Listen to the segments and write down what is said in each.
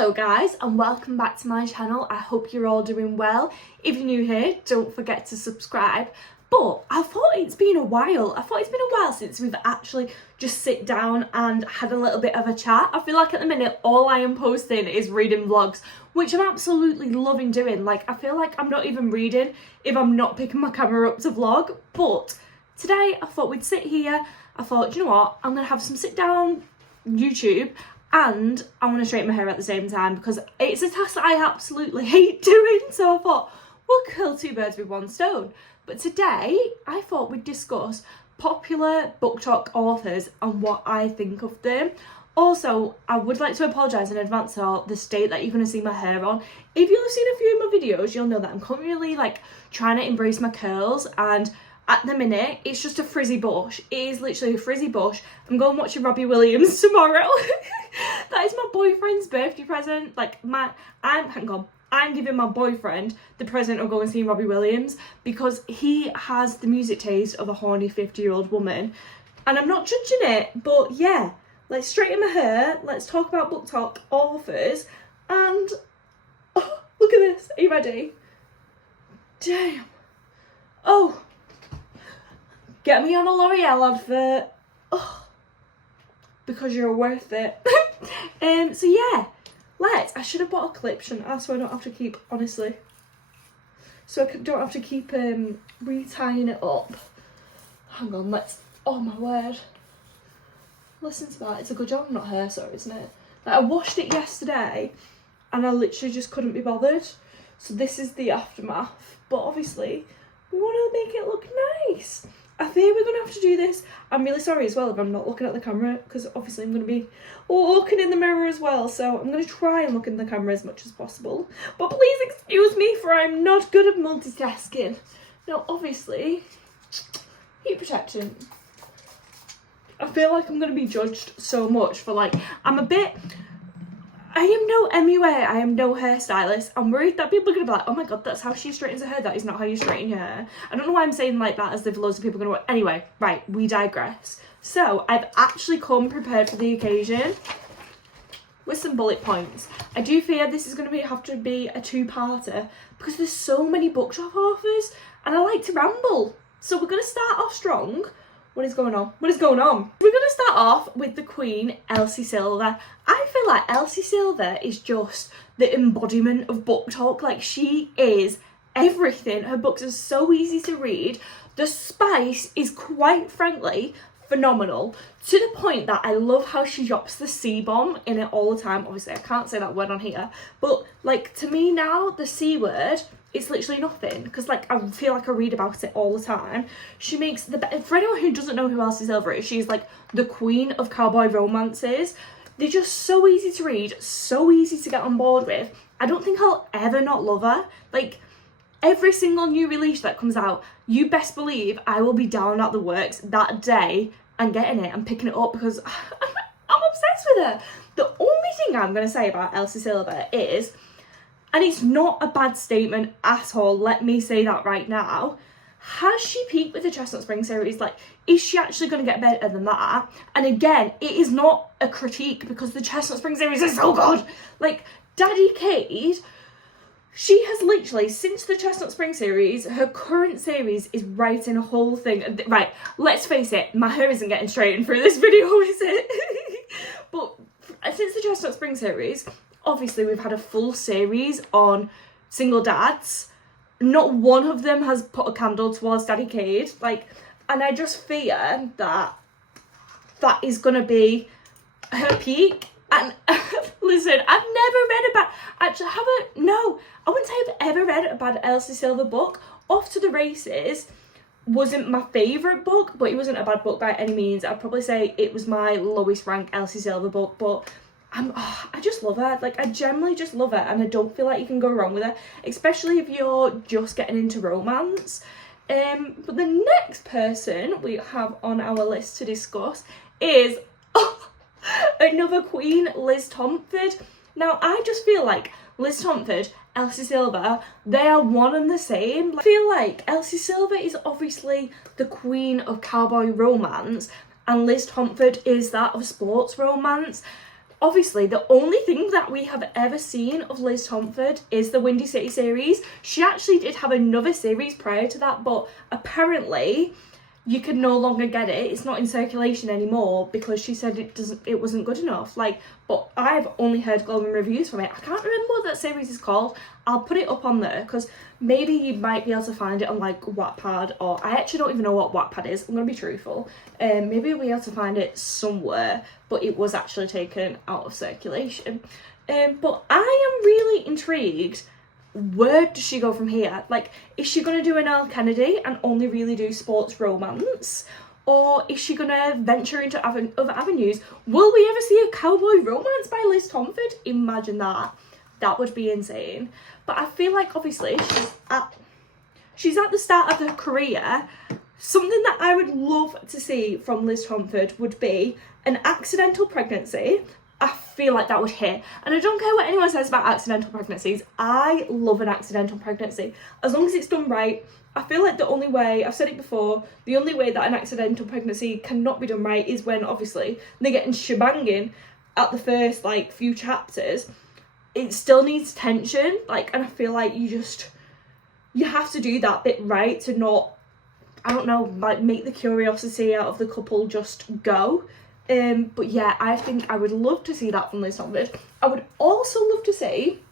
Hello guys and welcome back to my channel. I hope you're all doing well. If you're new here, don't forget to subscribe. But I thought it's been a while. Since we've actually just sit down and had a little bit of a chat. I feel like at the minute all I am posting is reading vlogs, which I'm absolutely loving doing. Like, I feel like I'm not even reading if I'm not picking my camera up to vlog. But today I thought we'd sit here. I thought, you know what, I'm gonna have some sit down YouTube and I want to straighten my hair at the same time because it's a task that I absolutely hate doing. So I thought we'll kill two birds with one stone. But today I thought we'd discuss popular BookTok authors and what I think of them. Also, I would like to apologise in advance for the state that you're going to see my hair on. If you'll have seen a few of my videos, you'll know that I'm currently like trying to embrace my curls, and at the minute it's just a frizzy bush. It is literally a frizzy bush. I'm going watching Robbie Williams tomorrow. That is my boyfriend's birthday present. Like, I'm giving my boyfriend the present of going and seeing Robbie Williams because he has the music taste of a horny 50-year-old woman. And I'm not judging it, but yeah, let's straighten my hair, let's talk about BookTok authors, and oh, look at this. Are you ready? Damn. Oh, get me on a L'Oreal advert. Oh, because you're worth it. So yeah, I should have bought a clip, shouldn't I? So I don't have to keep, honestly. So I don't have to keep retying it up. Hang on, oh my word. Listen to that, it's a good job I'm not hair sore, isn't it? Like, I washed it yesterday and I literally just couldn't be bothered. So this is the aftermath. But obviously, we want to make it look nice. I fear we're going to have to do this. I'm really sorry as well if I'm not looking at the camera, because obviously I'm going to be looking in the mirror as well. So I'm going to try and look in the camera as much as possible. But please excuse me, for I'm not good at multitasking. Now, obviously, heat protection. I feel like I'm going to be judged so much for, like, I am no MUA, I am no hairstylist. I'm worried that people are going to be like, oh my god, that's how she straightens her hair. That is not how you straighten your hair. I don't know why I'm saying like that as if loads of people are going to... Anyway, right, we digress. So, I've actually come prepared for the occasion with some bullet points. I do fear this is going to have to be a two-parter because there's so many BookTok authors and I like to ramble. So we're going to start off strong. What is going on? We're going to start off with the Queen, Elsie Silver. I feel like Elsie Silver is just the embodiment of BookTok. Like, she is everything. Her books are so easy to read. The spice is, quite frankly, phenomenal. To the point that I love how she drops the C-bomb in it all the time. Obviously, I can't say that word on here. But, like, to me now, the C word... it's literally nothing, because like I feel like I read about it all the time. She makes for anyone who doesn't know who Elsie Silver is, she's like the queen of cowboy romances. They're just so easy to read, so easy to get on board with. I don't think I'll ever not love her. Like, every single new release that comes out, you best believe I will be down at the works that day and getting it and picking it up because I'm obsessed with her. The only thing I'm going to say about Elsie Silver is, and it's not a bad statement at all, let me say that right now, has she peaked with the Chestnut Spring series? Like, is she actually going to get better than that? And again, it is not a critique because the Chestnut Spring series is so good. Like, Daddy Cade, she has literally, since the Chestnut Spring series, her current series is writing a whole thing. Right, let's face it, my hair isn't getting straightened through this video, is it? But since the Chestnut Spring series... obviously, we've had a full series on single dads. Not one of them has put a candle towards Daddy Cade. Like, and I just fear that is going to be her peak. And listen, I've never read about... actually, I wouldn't say I've ever read about an Elsie Silver book. Off to the Races wasn't my favourite book, but it wasn't a bad book by any means. I'd probably say it was my lowest ranked Elsie Silver book, but... I just love her. Like, I generally just love her, and I don't feel like you can go wrong with her, especially if you're just getting into romance. But the next person we have on our list to discuss is another queen, Liz Tomford. Now, I just feel like Liz Tomford, Elsie Silver, they are one and the same. I feel like Elsie Silver is obviously the queen of cowboy romance, and Liz Tomford is that of sports romance. obviously the only thing that we have ever seen of Liz Tomford is the Windy City series. She actually did have another series prior to that, but apparently you can no longer get it. It's not in circulation anymore because she said it wasn't good enough. Like, but I've only heard glowing reviews from it. I can't remember what that series is called. I'll put it up on there because maybe you might be able to find it on like Wattpad, or I actually don't even know what Wattpad is. I'm gonna be truthful. Maybe you'll be able to find it somewhere, but it was actually taken out of circulation. But I am really intrigued. Where does she go from here? Like, is she going to do an Elle Kennedy and only really do sports romance? Or is she going to venture into other avenues? Will we ever see a cowboy romance by Liz Tomford? Imagine that. That would be insane. But I feel like, obviously, she's at the start of her career. Something that I would love to see from Liz Tomford would be an accidental pregnancy. I feel like that would hit. And I don't care what anyone says about accidental pregnancies. I love an accidental pregnancy. As long as it's done right. I feel like the only way, I've said it before, the only way that an accidental pregnancy cannot be done right is when, obviously, they're getting shebanging at the first, like, few chapters. It still needs tension. Like, and I feel like you have to do that bit right to not, I don't know, like, make the curiosity out of the couple just go. But yeah, I think I would love to see that from Liz Tomford. I would also love to see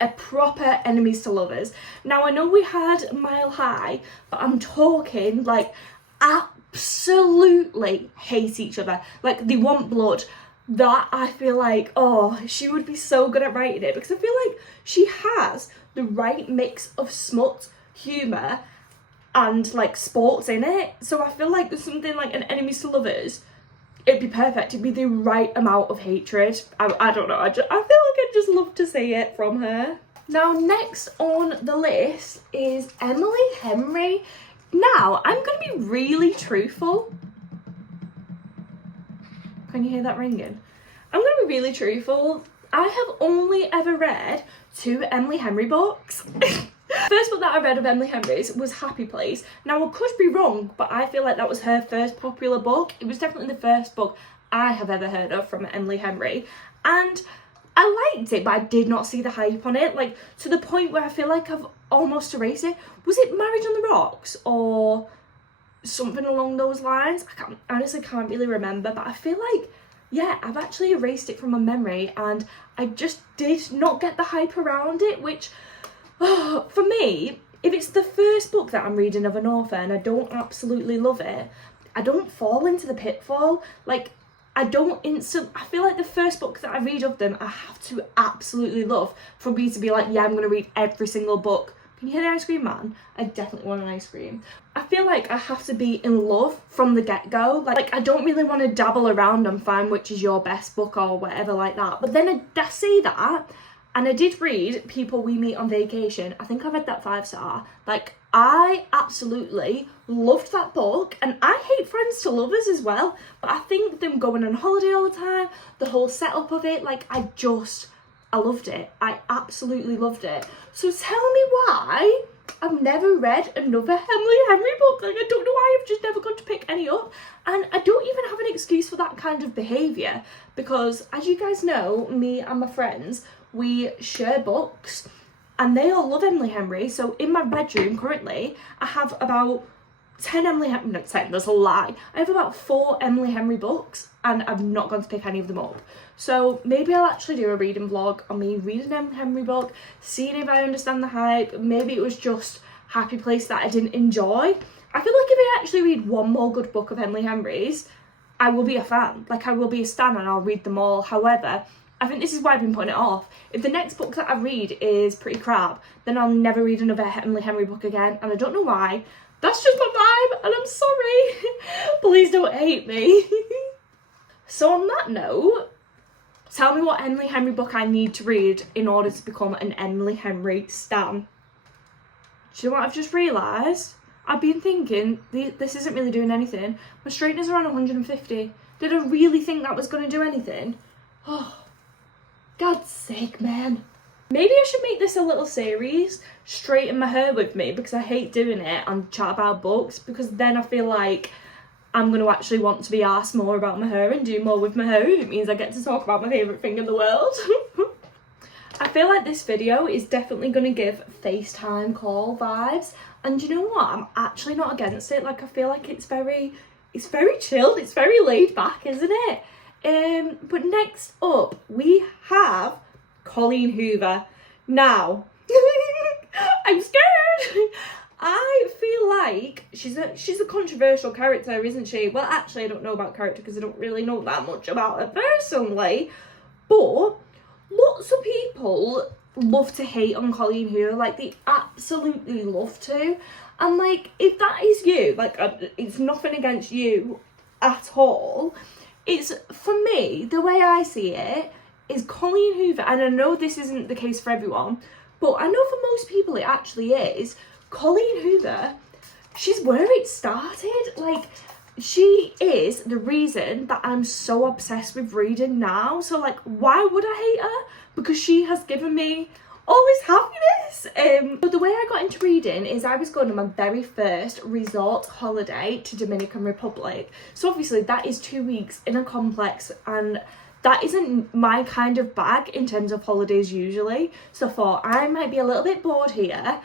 a proper enemies to lovers. Now, I know we had Mile High, but I'm talking like absolutely hate each other. Like, they want blood. That I feel like, oh, she would be so good at writing it, because I feel like she has the right mix of smut, humour, and like sports in it. So I feel like there's something like an enemies to lovers. It'd be perfect. It'd be the right amount of hatred. I don't know. I feel like I'd just love to see it from her. Now, next on the list is Emily Henry. Now, I'm going to be really truthful. Can you hear that ringing? I'm going to be really truthful. I have only ever read 2 Emily Henry books. First book that I read of Emily Henry's was Happy Place. Now, I could be wrong, but I feel like that was her first popular book. It was definitely the first book I have ever heard of from Emily Henry. And I liked it, but I did not see the hype on it. Like, to the point where I feel like I've almost erased it. Was it Marriage on the Rocks or something along those lines? I honestly can't really remember, but I feel like, yeah, I've actually erased it from my memory, and I just did not get the hype around it, which... for me, if it's the first book that I'm reading of an author and I don't absolutely love it, I don't fall into the pitfall. Like, I feel like the first book that I read of them, I have to absolutely love for me to be like, yeah, I'm going to read every single book. Can you hear the ice cream man? I definitely want an ice cream. I feel like I have to be in love from the get-go. Like I don't really want to dabble around and find which is your best book or whatever like that. But then I say that, and I did read People We Meet on Vacation. I think I read that 5-star. Like, I absolutely loved that book. And I hate Friends to Lovers as well. But I think them going on holiday all the time, the whole setup of it, like, I loved it. I absolutely loved it. So tell me why I've never read another Emily Henry book. Like, I don't know why I've just never gone to pick any up. And I don't even have an excuse for that kind of behaviour. Because, as you guys know, me and my friends... we share books, and they all love Emily Henry. So in my bedroom currently, I have about 10 Emily Henry, not 10, that's a lie. I have about 4 Emily Henry books, and I've not gone to pick any of them up. So maybe I'll actually do a reading vlog on me reading an Emily Henry book, seeing if I understand the hype. Maybe it was just Happy Place that I didn't enjoy. I feel like if I actually read one more good book of Emily Henry's, I will be a fan. Like, I will be a stan and I'll read them all. However, I think this is why I've been putting it off. If the next book that I read is pretty crap, then I'll never read another Emily Henry book again, and I don't know why. That's just my vibe, and I'm sorry. Please don't hate me. So on that note, tell me what Emily Henry book I need to read in order to become an Emily Henry stan. Do you know what I've just realised? I've been thinking, this isn't really doing anything. My straighteners are on 150. Did I really think that was going to do anything? Oh. God's sake, man. Maybe I should make this a little series, straighten my hair with me, because I hate doing it and chat about books, because then I feel like I'm going to actually want to be asked more about my hair and do more with my hair. It means I get to talk about my favourite thing in the world. I feel like this video is definitely going to give FaceTime call vibes. And you know what? I'm actually not against it. Like, I feel like it's very chilled. It's very laid back, isn't it? But next up, we have Colleen Hoover. Now, I'm scared. I feel like she's a controversial character, isn't she? Well, actually, I don't know about character because I don't really know that much about her personally. But lots of people love to hate on Colleen Hoover. Like, they absolutely love to. And, like, if that is you, like, it's nothing against you at all. It's, for me, the way I see it, is Colleen Hoover, and I know this isn't the case for everyone, but I know for most people it actually is. Colleen Hoover, she's where it started. Like, she is the reason that I'm so obsessed with reading now. So, like, why would I hate her? Because she has given me all this happiness. But the way I got into reading is I was going on my very first resort holiday to Dominican Republic. So obviously that is 2 weeks in a complex, and that isn't my kind of bag in terms of holidays usually. So I thought, I might be a little bit bored here.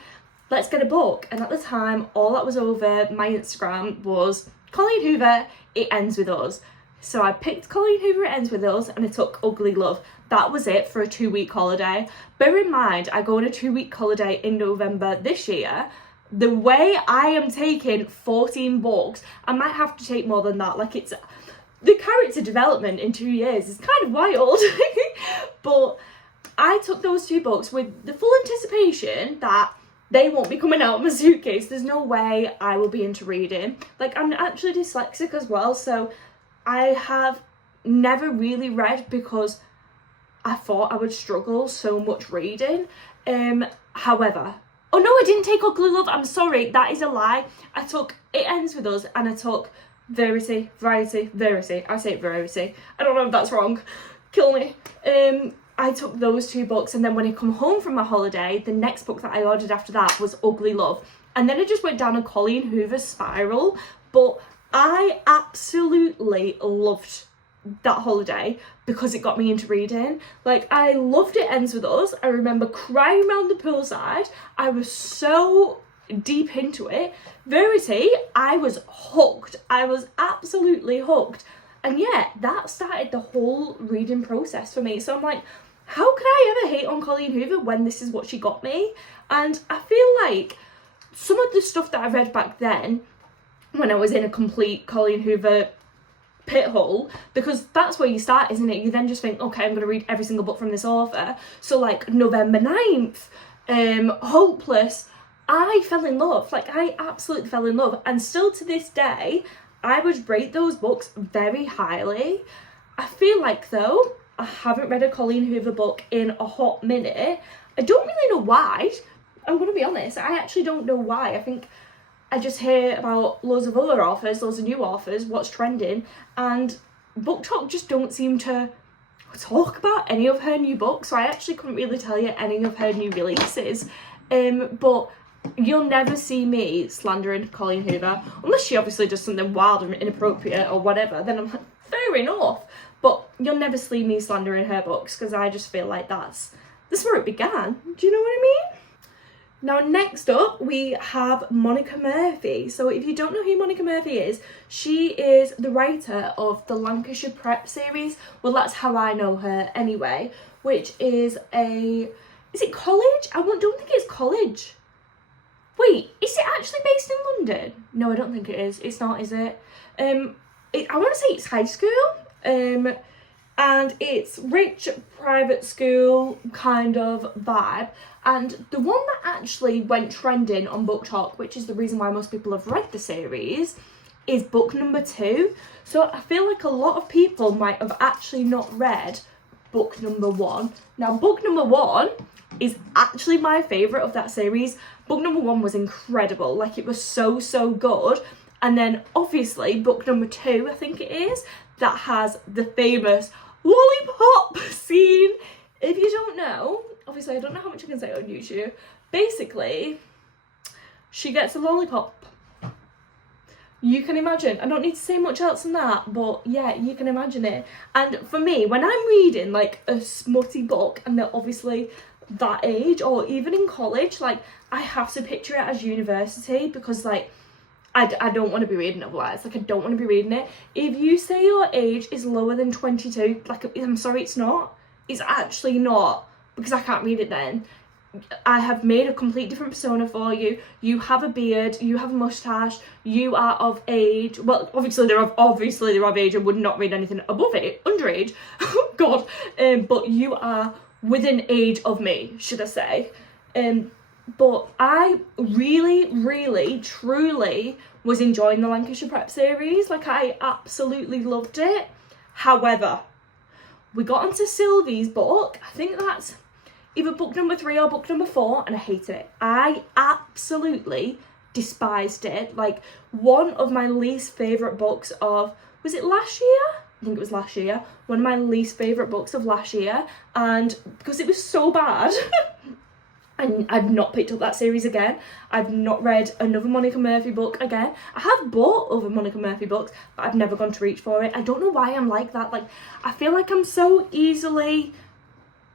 Let's get a book. And at the time, all that was over my Instagram was Colleen Hoover, It Ends With Us. So I picked Colleen Hoover, It Ends With Us, and I took Ugly Love. That was it for a 2-week holiday. Bear in mind, I go on a 2-week holiday in November this year. The way I am taking 14 books, I might have to take more than that. Like, it's the character development in 2 years is kind of wild. But I took those 2 books with the full anticipation that they won't be coming out of my suitcase. There's no way I will be into reading. Like, I'm actually dyslexic as well, so I have never really read because I thought I would struggle so much reading. However, oh no, I didn't take Ugly Love. I'm sorry, that is a lie. I took It Ends With Us and I took Verity. I say Verity. I don't know if that's wrong. Kill me. I took those 2 books, and then when I come home from my holiday, the next book that I ordered after that was Ugly Love. And then I just went down a Colleen Hoover spiral. But I absolutely loved that holiday because it got me into reading. Like, I loved It Ends With Us. I remember crying around the poolside. I was so deep into it. Verity, I was hooked. I was absolutely hooked. And yeah, that started the whole reading process for me. So I'm like, how could I ever hate on Colleen Hoover when this is what she got me? And I feel like some of the stuff that I read back then, when I was in a complete Colleen Hoover pit hole, because that's where you start, isn't it? You then just think, okay, I'm going to read every single book from this author. So like November 9th, Hopeless, I fell in love. Like, I absolutely fell in love. And still to this day, I would rate those books very highly. I feel like, though, I haven't read a Colleen Hoover book in a hot minute. I don't really know why. I'm going to be honest. I actually don't know why. I think I just hear about loads of other authors, loads of new authors, what's trending, and BookTok just don't seem to talk about any of her new books, so I actually couldn't really tell you any of her new releases. But you'll never see me slandering Colleen Hoover, unless she obviously does something wild and inappropriate or whatever, then I'm like, fair enough. But you'll never see me slandering her books, because I just feel like that's where it began. Do you know what I mean? Now, next up, we have Monica Murphy. So if you don't know who Monica Murphy is, she is the writer of the Lancashire Prep series. Well, that's how I know her anyway, which is is it college? I don't think it's college. Wait, is it actually based in London? No, I don't think it is. It's not, is it? I want to say it's high school. And it's rich private school kind of vibe. And the one that actually went trending on BookTok, which is the reason why most people have read the series, is book number 2. So I feel like a lot of people might have actually not read book number 1. Now, book number 1 is actually my favourite of that series. Book number 1 was incredible. Like, it was so good. And then obviously book number 2, I think it is, that has the famous lollipop scene. If you don't know, obviously I don't know how much I can say on YouTube. Basically, she gets a lollipop You can imagine. I don't need to say much else than that, but yeah, you can imagine it. And for me, when I'm reading like a smutty book, and they're obviously that age, or even in college, like I have to picture it as university, because like I don't want to be reading otherwise. Like I don't want to be reading it. If you say your age is lower than 22, like I'm sorry, it's not. It's actually not, because I can't read it then. I have made a complete different persona for you. You have a beard, you have a moustache, you are of age. Well, obviously they're of age. I would not read anything above it, underage. Oh God. But you are within age of me, should I say. But I really, truly was enjoying the Lancashire Prep series. Like I absolutely loved it. However, we got onto Sylvie's book. I think that's either book number 3 or book number 4, and I hated it. I absolutely despised it. Like, one of my least favourite books of, was it last year? I think it was last year. One of my least favourite books of last year, and because it was so bad, and I've not picked up that series again. I've not read another Monica Murphy book again. I have bought other Monica Murphy books, but I've never gone to reach for it. I don't know why I'm like that. Like, I feel like I'm so easily...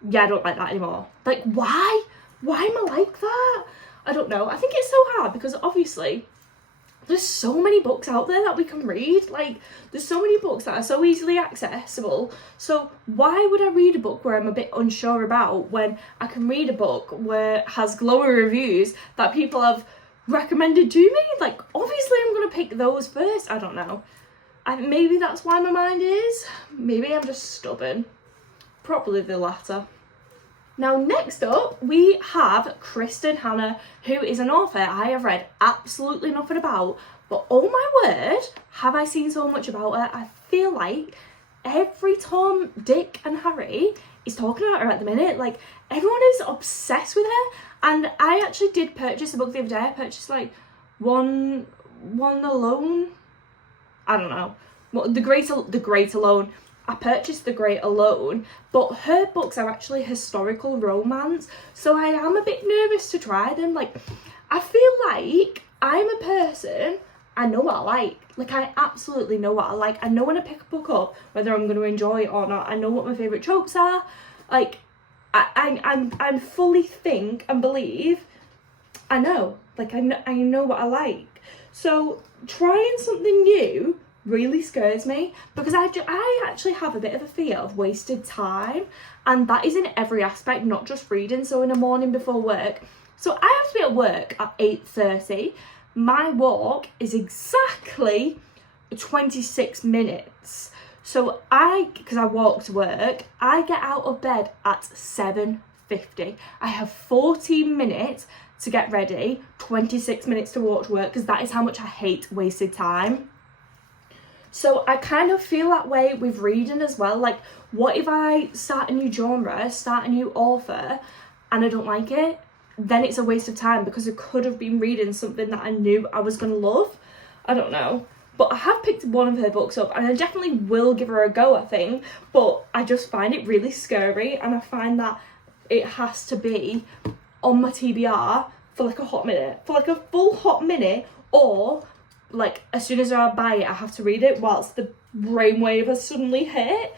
yeah, I don't like that anymore. Like, why? Why am I like that? I don't know. I think it's so hard because obviously there's so many books out there that we can read. Like, there's so many books that are so easily accessible. So why would I read a book where I'm a bit unsure about when I can read a book where it has glowing reviews that people have recommended to me? Like, obviously I'm going to pick those first. I don't know. Maybe that's why my mind is. Maybe I'm just stubborn. Probably the latter. Now, next up, we have Kristen Hannah, who is an author I have read absolutely nothing about, but oh my word, have I seen so much about her. I feel like every Tom, Dick and Harry is talking about her at the minute. Like, everyone is obsessed with her, and I actually did purchase a book the other day. I purchased like one alone. I don't know. Well, the Great Alone. I purchased The Great Alone, but her books are actually historical romance, so I am a bit nervous to try them. Like, I feel like I'm a person, I know what I like. Like, I absolutely know what I like. I know when I pick a book up, whether I'm going to enjoy it or not. I know what my favourite tropes are. Like, I fully think and believe I know. Like, I know what I like. So, trying something new really scares me, because I actually have a bit of a fear of wasted time, and that is in every aspect, not just reading. So in the morning before work, so I have to be at work at 8:30. My walk is exactly 26 minutes. So because I walk to work, I get out of bed at 7:50. I have 14 minutes to get ready, 26 minutes to walk to work, because that is how much I hate wasted time. So I kind of feel that way with reading as well. Like, what if I start a new genre, start a new author, and I don't like it? Then it's a waste of time, because I could have been reading something that I knew I was going to love. I don't know. But I have picked one of her books up, and I definitely will give her a go, I think. But I just find it really scary, and I find that it has to be on my TBR for like a hot minute. For like a full hot minute, or... like, as soon as I buy it, I have to read it whilst the brainwave has suddenly hit.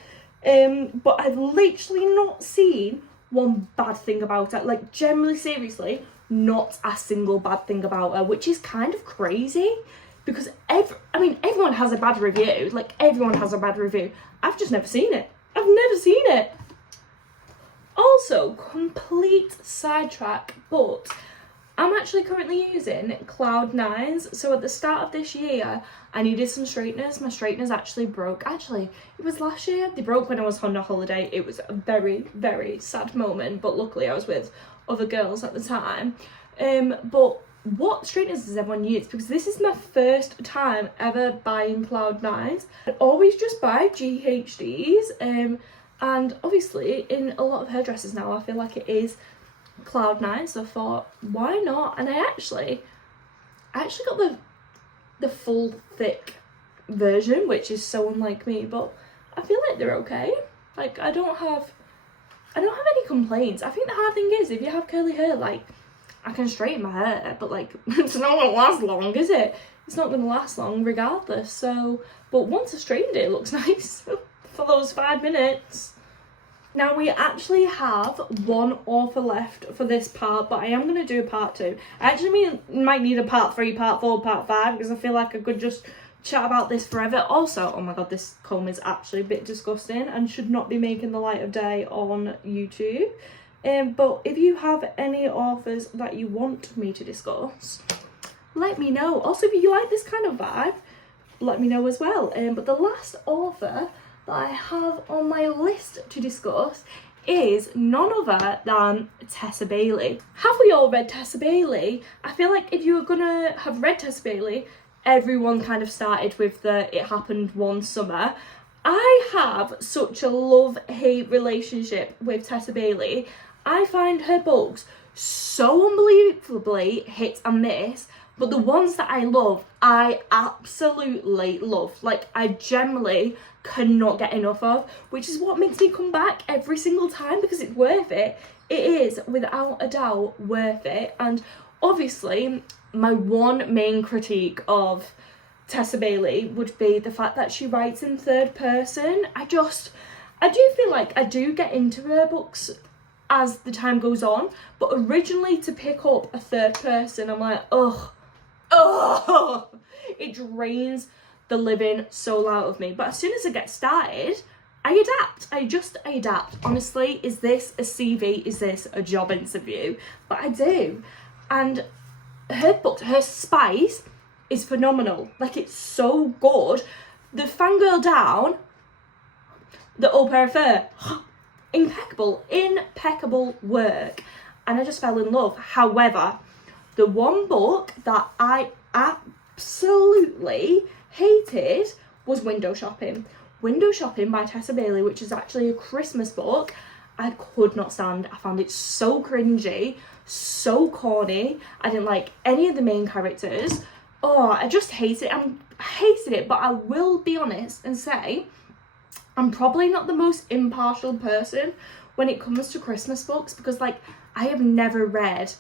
But I've literally not seen one bad thing about it. Like, generally, seriously, not a single bad thing about her, which is kind of crazy. Because, everyone has a bad review. Like, everyone has a bad review. I've just never seen it. I've never seen it. Also, complete sidetrack, but... I'm actually currently using Cloud9s. So at the start of this year, I needed some straighteners. My straighteners actually broke. Actually, it was last year. They broke when I was on a holiday. It was a very, very sad moment. But luckily I was with other girls at the time. But what straighteners does everyone use? Because this is my first time ever buying Cloud9s. I always just buy GHDs. And obviously in a lot of hairdressers now, I feel like it is Cloud9, so I thought, why not? And I actually got the full thick version, which is so unlike me, but I feel like they're okay. Like, I don't have any complaints. I think the hard thing is, if you have curly hair, like, I can straighten my hair, but like, it's not gonna last long, is it? It's not gonna last long regardless, so, but once I straightened it, it looks nice for those 5 minutes. Now we actually have one author left for this part, but I am going to do a part 2. I actually might need a part 3, part 4, part 5, because I feel like I could just chat about this forever. Also, oh my god, this comb is actually a bit disgusting and should not be making the light of day on YouTube. But if you have any authors that you want me to discuss, let me know. Also, if you like this kind of vibe, let me know as well. But the last author that I have on my list to discuss is none other than Tessa Bailey. Have we all read Tessa Bailey? I feel like if you were gonna have read Tessa Bailey, everyone kind of started with the It Happened One Summer. I have such a love-hate relationship with Tessa Bailey. I find her books so unbelievably hit and miss, but the ones that I love, I absolutely love. Like, I generally cannot get enough of, which is what makes me come back every single time, because it's worth it. It is, without a doubt, worth it. And obviously, my one main critique of Tessa Bailey would be the fact that she writes in third person. I do feel like I do get into her books as the time goes on, but originally to pick up a third person, I'm like, ugh, it drains the living soul out of me. But as soon as I get started, I adapt. I adapt. Honestly, is this a CV? Is this a job interview? But I do. And her book, her spice is phenomenal. Like, it's so good. The Fangirl Down, the Au Pair Affair, impeccable work. And I just fell in love. However, the one book that I absolutely hated was Window Shopping. Window Shopping by Tessa Bailey, which is actually a Christmas book. I could not stand. I found it so cringy, so corny. I didn't like any of the main characters. Oh, I just hated it. I hated it, but I will be honest and say I'm probably not the most impartial person when it comes to Christmas books, because like, I have never read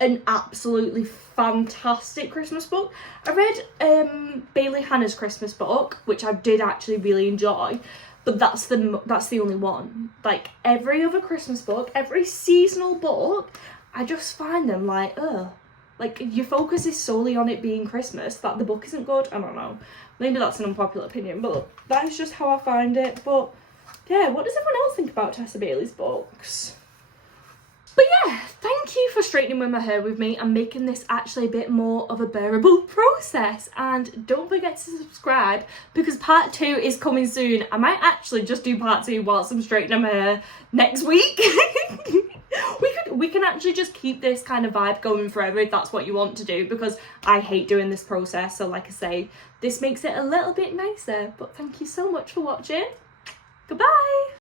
an absolutely fantastic Christmas book. I read Bailey Hannah's Christmas book, which I did actually really enjoy, but that's the only one. Like, every other Christmas book, every seasonal book, I just find them like, ugh. Like, your focus is solely on it being Christmas, that the book isn't good. I don't know. Maybe that's an unpopular opinion, but that is just how I find it. But yeah, what does everyone else think about Tessa Bailey's books? But yeah, thank you for straightening my hair with me and making this actually a bit more of a bearable process. And don't forget to subscribe, because part 2 is coming soon. I might actually just do part 2 whilst I'm straightening my hair next week. We can actually just keep this kind of vibe going forever if that's what you want to do, because I hate doing this process. So like I say, this makes it a little bit nicer. But thank you so much for watching. Goodbye.